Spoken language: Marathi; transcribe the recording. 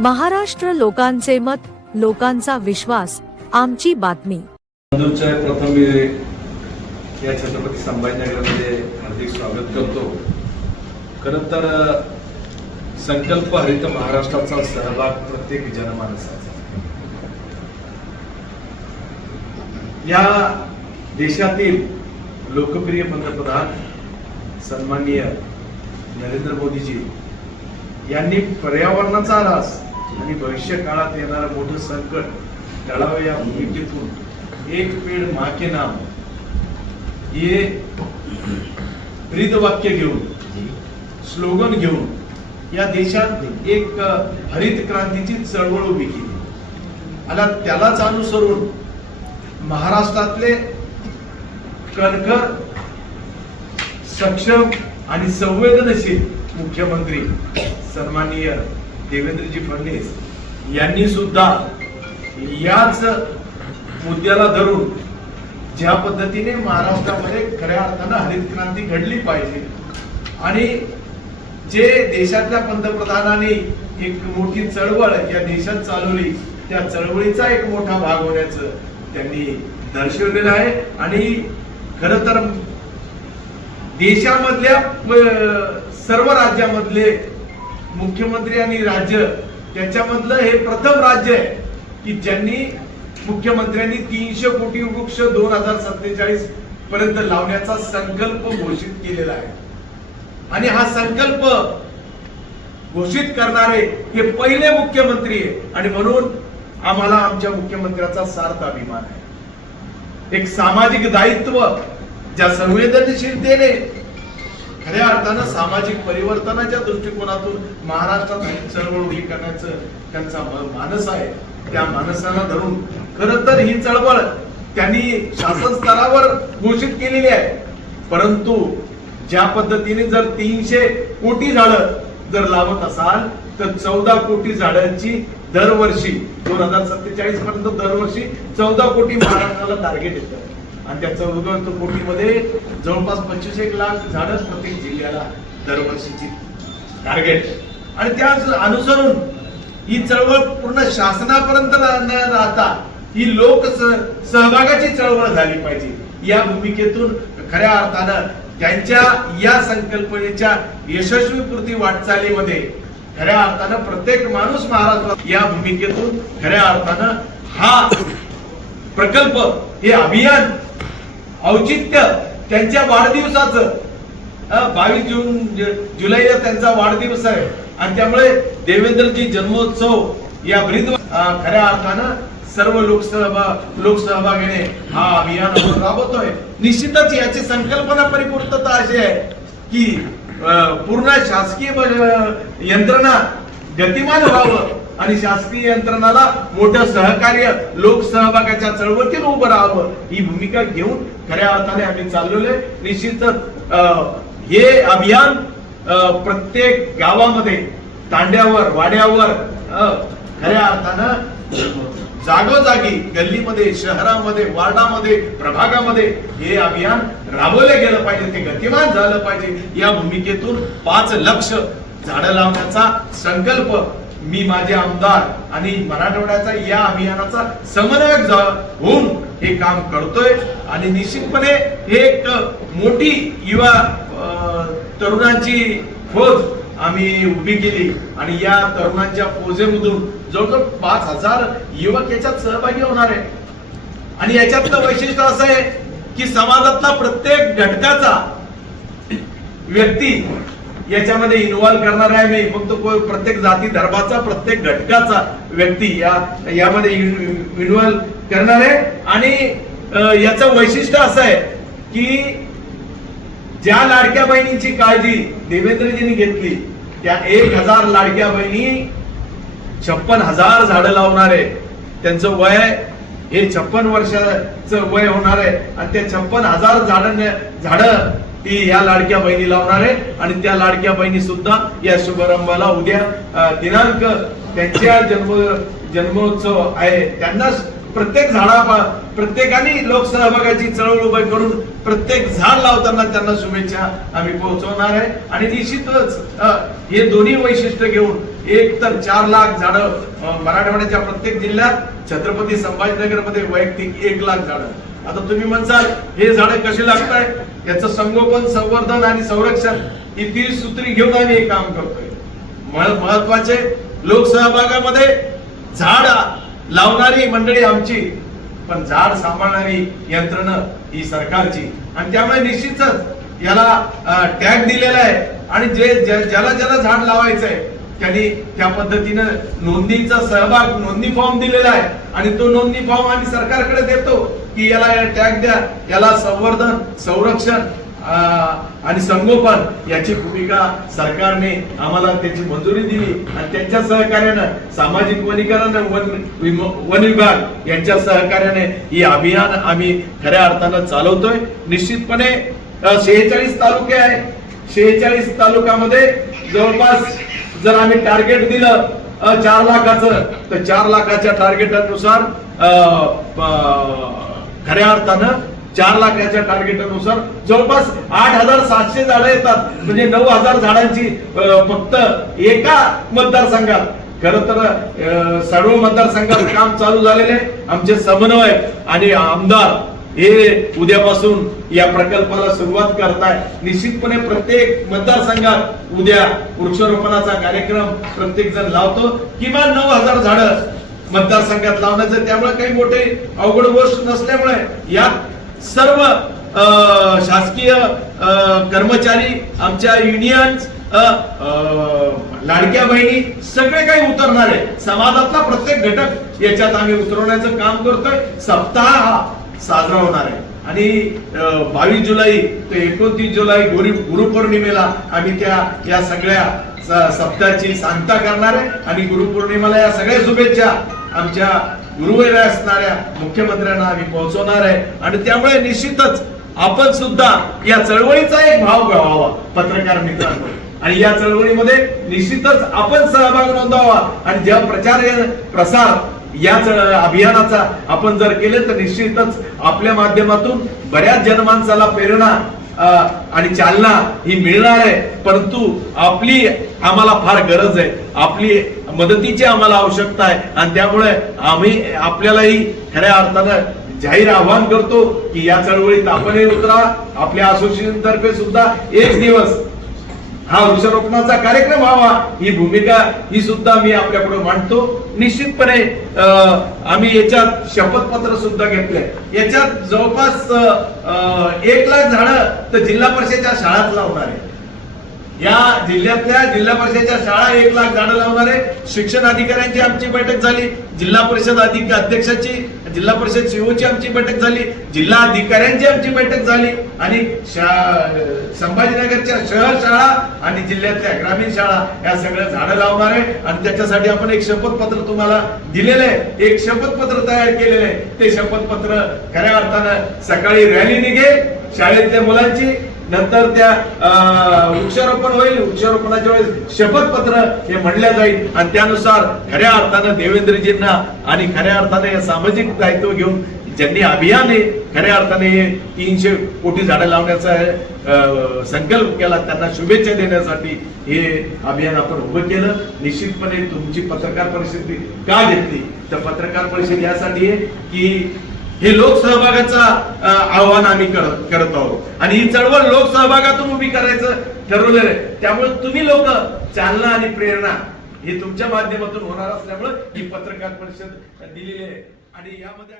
महाराष्ट्र लोकांचे मत, लोकांचा विश्वास, आमची बातमी. बंधूंचे प्रथम मी या छत्रपती संभाजीनगरमध्ये हार्दिक स्वागत करतो. खरं तर संकल्प हरित महाराष्ट्राचा सहभाग प्रत्येक जनमानसाचा. या देशातील लोकप्रिय पंतप्रधान सन्माननीय नरेंद्र मोदीजी यांनी पर्यावरणाचा ऱ्हास आणि भविष्य काळात येणारं मोठं संकट टाळावं या भूमिकेतून एक पेड़ माँ के नाम हे ब्रीदवाक्य घेऊन, स्लोगन घेऊन या देशात एक हरित क्रांतीची चळवळ उभी केली. आणि त्यालाच अनुसरून महाराष्ट्रातले कणखर, सक्षम आणि संवेदनशील मुख्यमंत्री सन्माननीय देवेंद्रजी फडणवीस यांनी सुद्धा याच मुद्द्याला धरून ज्या पद्धतीने महाराष्ट्रामध्ये खऱ्या अर्थानं हरित क्रांती घडली पाहिजे आणि जे देशातल्या पंतप्रधानांनी एक मोठी चळवळ या देशात चालवली, त्या चळवळीचा एक मोठा भाग होण्याचं त्यांनी दर्शवलेलं आहे. आणि खरं तर देशामधल्या सर्व राज्यामधले मुख्यमंत्री आणि राज्य त्याच्यामधलं हे प्रथम राज्य आहे की ज्यांनी मुख्यमंत्र्यांनी 300 कोटी वृक्ष 2047 पर्यंत लावण्याचा संकल्प घोषित केलेला आहे. आणि हा संकल्प घोषित करणारे हे पहिले मुख्यमंत्री आहे. आणि म्हणून आम्हाला आमच्या मुख्यमंत्र्याचा सार्थ अभिमान आहे. एक सामाजिक दायित्व, ज्या संवेदनशीलतेने खऱ्या अर्थानं सामाजिक परिवर्तनाच्या दृष्टिकोनातून महाराष्ट्रात चळवळ उभी करण्याचं त्यांचा मानस आहे. त्या मानसाला धरून खरं तर ही चळवळ त्यांनी शासन स्तरावर घोषित केलेली आहे. परंतु ज्या पद्धतीने जर 300 कोटी झाडं जर लावत असाल तर 14 कोटी झाडांची दरवर्षी 2047 पर्यंत दरवर्षी 14 कोटी महाराष्ट्राला टार्गेट येतं. आणि त्या 14 कोटीमध्ये जवळपास 25 लाख झाडं प्रत्येक जिल्ह्याला दरवर्षीची टार्गेट. आणि त्या अनुसरून ही चळवळ पूर्ण शासनापर्यंत न राहता ही लोक सहभागाची चळवळ झाली पाहिजे. या भूमिकेतून खऱ्या अर्थानं त्यांच्या या संकल्पनेच्या यशस्वीपूर्ती वाटचालीमध्ये खऱ्या अर्थानं प्रत्येक माणूस महाराष्ट्रात या भूमिकेतून खऱ्या अर्थानं हा प्रकल्प, हे अभियान औचित्य त्यांच्या वाढदिवसाचं 22 जुलैला त्यांचा वाढदिवस आहे. आणि त्यामुळे देवेंद्रजी जन्मोत्सव या ब्रीद खऱ्या अर्थानं सर्व लोकसहभागाने हा अभियान राबवतोय. निश्चितच याची संकल्पना परिपूर्तता अशी आहे की पूर्ण शासकीय यंत्रणा गतिमान व्हावं आणि शासकीय यंत्रणाला मोठं सहकार्य लोकसहभागाच्या चळवळीतून उभं राहावं ही भूमिका घेऊन खऱ्या अर्थाने आम्ही चाललेलो आहे. निश्चितच हे अभियान प्रत्येक गावामध्ये, तांड्यावर, वाड्यावर खऱ्या अर्थानं जागोजागी गल्लीमध्ये, शहरामध्ये, वार्डामध्ये, प्रभागामध्ये हे अभियान राबवले गेलं पाहिजे, ते गतिमान झालं पाहिजे. या भूमिकेतून 5 लाख झाडं लावण्याचा संकल्प मी, माझे आमदार आणि मराठवाड्याचा या अभियानाचा समन्वयक होऊन हे काम करतोय. आणि निश्चितपणे हे एक मोठी युवा तरुणांची फौज आम्ही उभी केली. आणि या तरुणांच्या फौजेमधून जवळजवळ 5000 युवक याच्यात सहभागी होणार आहे. आणि याच्यातलं वैशिष्ट्य असं आहे की समाजातला प्रत्येक घटकाचा व्यक्ती याच्यामध्ये इन्व्हॉल्व करणार आहे. मी फक्त प्रत्येक जाती धर्माचा, प्रत्येक घटकाचा व्यक्ती यामध्ये इन्व्हॉल्व करणार आहे. आणि याचं वैशिष्ट्य असं आहे की ज्या लाडक्या बहिणींची काळजी देवेंद्रजींनी घेतली, त्या 1000 लाडक्या बहिणी 56,000 झाडं लावणार आहे. त्यांचं वय हे 56 वर्षाचं वय होणार आहे. आणि त्या 56,000 झाडं ती या लाडक्या बहिणी लावणार आहे. आणि त्या लाडक्या बहिणी सुद्धा या शुभारंभाला उद्या दिनांक त्यांच्या जन्मोत्सव आहे त्यांना प्रत्येक प्रत्येकाने लोकसहभागाची चळवळ उभी करून प्रत्येक झाड लावताना त्यांना शुभेच्छा आम्ही पोहोचवणार आहे. आणि निश्चितच हे दोन्ही वैशिष्ट्य घेऊन एक तर 4 लाख झाडं मराठवाड्याच्या प्रत्येक जिल्ह्यात, छत्रपती संभाजीनगर मध्ये वैयक्तिक 1 लाख झाडं. आता तुम्ही म्हणसाल हे झाडं कशी लागताय, याचं संगोपन, संवर्धन आणि संरक्षण ही 30 सूत्री घेऊन आम्ही हे काम करतोय. महत्वाचे लोकसहभागामध्ये झाड लावणारी मंडळी आमची, पण झाड सांभाळणारी यंत्रणा ही सरकारची. आणि त्यामुळे निश्चितच याला टॅग दिलेला आहे आणि ज्याला झाड लावायचंय त्यांनी त्या पद्धतीनं नोंदणीचा सहभाग, नोंदणी फॉर्म दिलेला आहे आणि तो नोंदणी फॉर्म आम्ही सरकारकडे देतो की याला टॅग द्या, याला संवर्धन, संरक्षण आणि संगोपन याची भूमिका सरकारने आम्हाला त्याची मंजुरी दिली आणि त्यांच्या सहकार्यानं सामाजिक वनीकरण, वन विभाग यांच्या सहकार्याने ही अभियान आम्ही खऱ्या अर्थानं चालवतोय. निश्चितपणे 46 तालुके आहे. 46 तालुक्यामध्ये जवळपास जर आम्ही टार्गेट दिलं 4 लाखाचं, तर 4 लाखाच्या टार्गेटानुसार खऱ्या अर्थानं 4 लाखाच्या टार्गेटानुसार जवळपास 8,700 झाडं येतात. म्हणजे 9,000 झाडांची फक्त एका मतदारसंघात. खरं तर सर्व मतदारसंघात काम चालू झालेले. आमचे समन्वयक आणि आमदार हे उद्यापासून या प्रकल्पाला सुरुवात करताय. निश्चितपणे प्रत्येक मतदारसंघात उद्या वृक्षारोपणाचा कार्यक्रम प्रत्येक जण लावतो. किमान 9,000 झाडं मतदारसंघात लावण्याचं. त्यामुळे काही मोठे अवघड गोष्ट नसल्यामुळे यात सर्व शासकीय कर्मचारी, आमच्या युनियन्स, लाडक्या बहिणी सगळे काही उतरणार आहे. समाजातला प्रत्येक घटक याच्यात आम्ही उतरवण्याचं काम करतोय. सप्ताह हा साजरा होणार आहे आणि 22 जुलै ते 29 जुलै गुरुपौर्णिमेला आम्ही या सगळ्या सप्ताहाची सांगता करणार आहे आणि गुरुपौर्णिमेला या सगळ्या शुभेच्छा आमच्या गुरुवर असणाऱ्या मुख्यमंत्र्यांना आम्ही पोहोचवणार आहे. आणि त्यामुळे निश्चितच आपण सुद्धा या चळवळीचा एक भाग घ्यावा पत्रकार मित्रांनो, आणि या चळवळीमध्ये निश्चितच आपण सहभाग नोंदवावा. आणि जेव्हा प्रचार प्रसार या अभियानाचा आपण जर केले तर निश्चितच आपल्या माध्यमातून बऱ्याच जनमानसाला प्रेरणा आणि चालना ही मिळणार आहे. परंतु आम्हाला फार गरज आहे, आपली मदतीची आम्हाला आवश्यकता आहे. आणि त्यामुळे आम्ही आपल्यालाही खऱ्या अर्थानं जाहीर आवाहन करतो की या चळवळीत आपणही उतरा. आपल्या असोसिएशन तर्फे सुद्धा एक दिवस हा वृक्षारोपणाचा कार्यक्रम व्हावा ही भूमिका ही सुद्धा मी आपल्यापुढे मांडतो. निश्चितपणे आम्ही याच्यात शपथपत्र सुद्धा घेतलंय. याच्यात जवळपास 1 लाख झाडं तर जिल्हा परिषदेच्या शाळात लावणार आहे. या जिल्ह्यातल्या जिल्हा परिषदेच्या शाळा 1 लाख झाडं लावणार आहे. शिक्षण अधिकाऱ्यांची आमची बैठक झाली, जिल्हा परिषद अध्यक्षाची, जिल्हा परिषद सीओची आमची बैठक झाली, जिल्हा अधिकाऱ्यांची आमची बैठक झाली आणि संभाजीनगरच्या शहर शाळा आणि जिल्ह्यातल्या ग्रामीण शाळा या सगळ्या झाडं लावणार आहे. आणि त्याच्यासाठी आपण एक शपथपत्र तुम्हाला दिलेलं आहे, एक शपथपत्र तयार केलेलं आहे. ते शपथपत्र खऱ्या अर्थानं सकाळी रॅली निघेल शाळेतल्या मुलांची, नंतर त्या वृक्षारोपण होईल. वृक्षारोपणाच्या वेळेस शपथपत्र हे म्हणल्या जाईल आणि त्यानुसार खऱ्या अर्थानं देवेंद्रजींना आणि खऱ्या अर्थाने हे सामाजिक दायित्व घेऊन ज्यांनी अभियान आहे खऱ्या अर्थाने 300 कोटी झाडं लावण्याचा संकल्प केला त्यांना शुभेच्छा देण्यासाठी हे अभियान आपण उभं केलं. निश्चितपणे तुमची पत्रकार परिषद का घेतली तर पत्रकार परिषद यासाठी आहे की हे लोकसहभागाचा आव्हान आम्ही करत आहोत आणि ही चळवळ लोकसहभागातून उभी करायचं ठरवलेलं आहे. त्यामुळे तुम्ही लोक चालना आणि प्रेरणा हे तुमच्या माध्यमातून होणार असल्यामुळे ही पत्रकार परिषद दिलेली आहे आणि यामध्ये